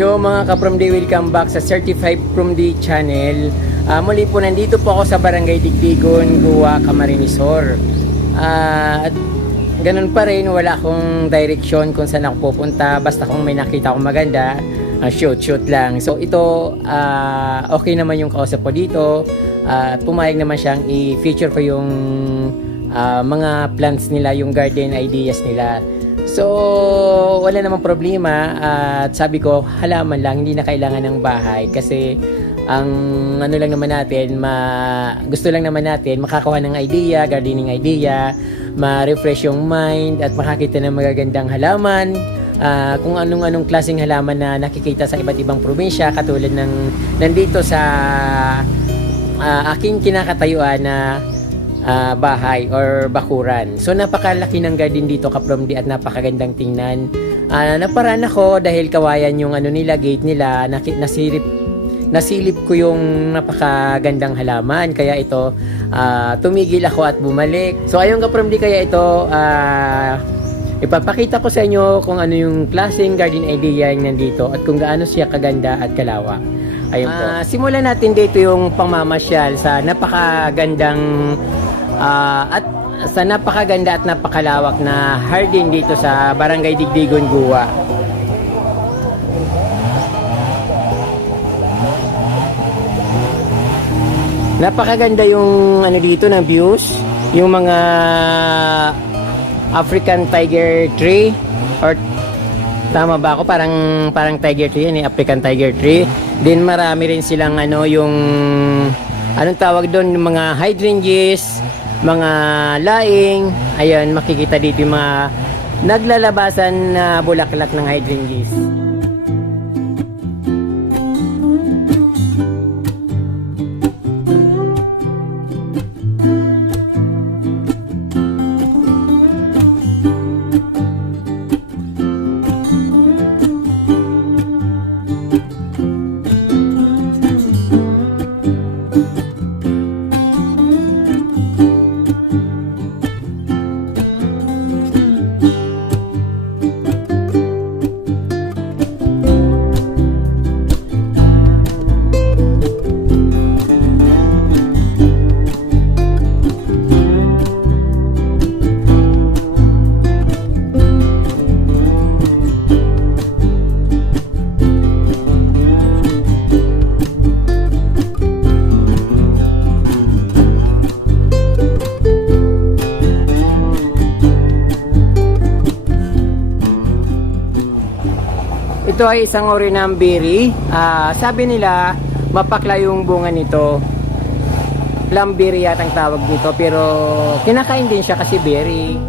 Hello mga ka-From Day, welcome back sa Certified From Day channel. Muli po nandito po ako sa Barangay Digdigon, Guwa, Camarinesor. At ganun pa rin, wala akong direction kung saan ako pupunta. Basta kung may nakita akong maganda, shoot lang. So ito, okay naman yung kausap ko dito. Pumayag naman siyang i-feature ko yung mga plants nila, yung garden ideas nila. So, wala namang problema at sabi ko, halaman lang, hindi na kailangan ng bahay kasi ang ano lang naman natin, gusto lang naman natin makakuha ng idea, gardening idea, ma-refresh yung mind at makakita ng magagandang halaman, kung anong klaseng halaman na nakikita sa iba't ibang probinsya katulad ng nandito sa aking kinakatayuan na bahay or bakuran. So napakalaki ng garden dito ka-From Day at napakagandang tingnan. Naparaan ako dahil kawayan yung nila, gate nila, nasilip ko yung napakagandang halaman. Kaya ito, tumigil ako at bumalik. So ayun ka-From Day, kaya ito, ipapakita ko sa inyo kung ano yung klaseng garden idea yung nandito at kung gaano siya kaganda at kalawak. Ayun po. Simulan natin dito yung pangmamasyal sa napakagandang at sa napakaganda at napakalawak na garden dito sa Barangay Digdigon, Guwa. Napakaganda yung dito ng views, yung mga African tiger tree, or tama ba ako? Parang tiger tree yan, African tiger tree. Then marami rin silang yung anong tawag doon, yung mga hydrangeas, mga laing. Ayun, makikita dito yung mga naglalabasan na bulaklak ng hydrangeas. Ito ay isang uri ng berry. Sabi nila, mapakla yung bunga nito. Plumberry yata ang tawag nito, pero kinakain din siya kasi berry.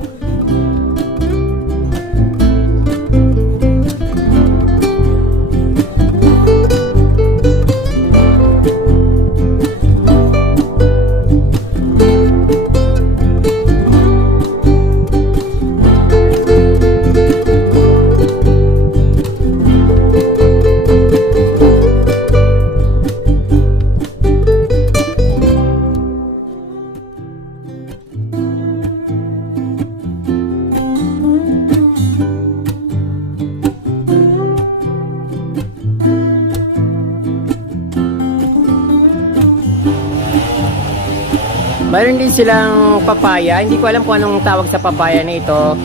Mayroon din silang papaya. Hindi ko alam kung anong tawag sa papaya na ito.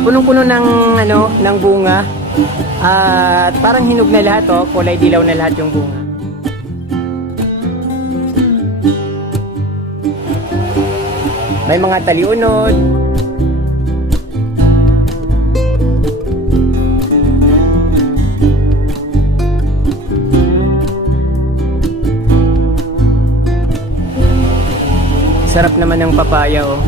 Punong-puno ng bunga. At parang hinog na lahat, kulay dilaw na lahat yung bunga. May mga taliunod. Sarap naman ng papaya, oh.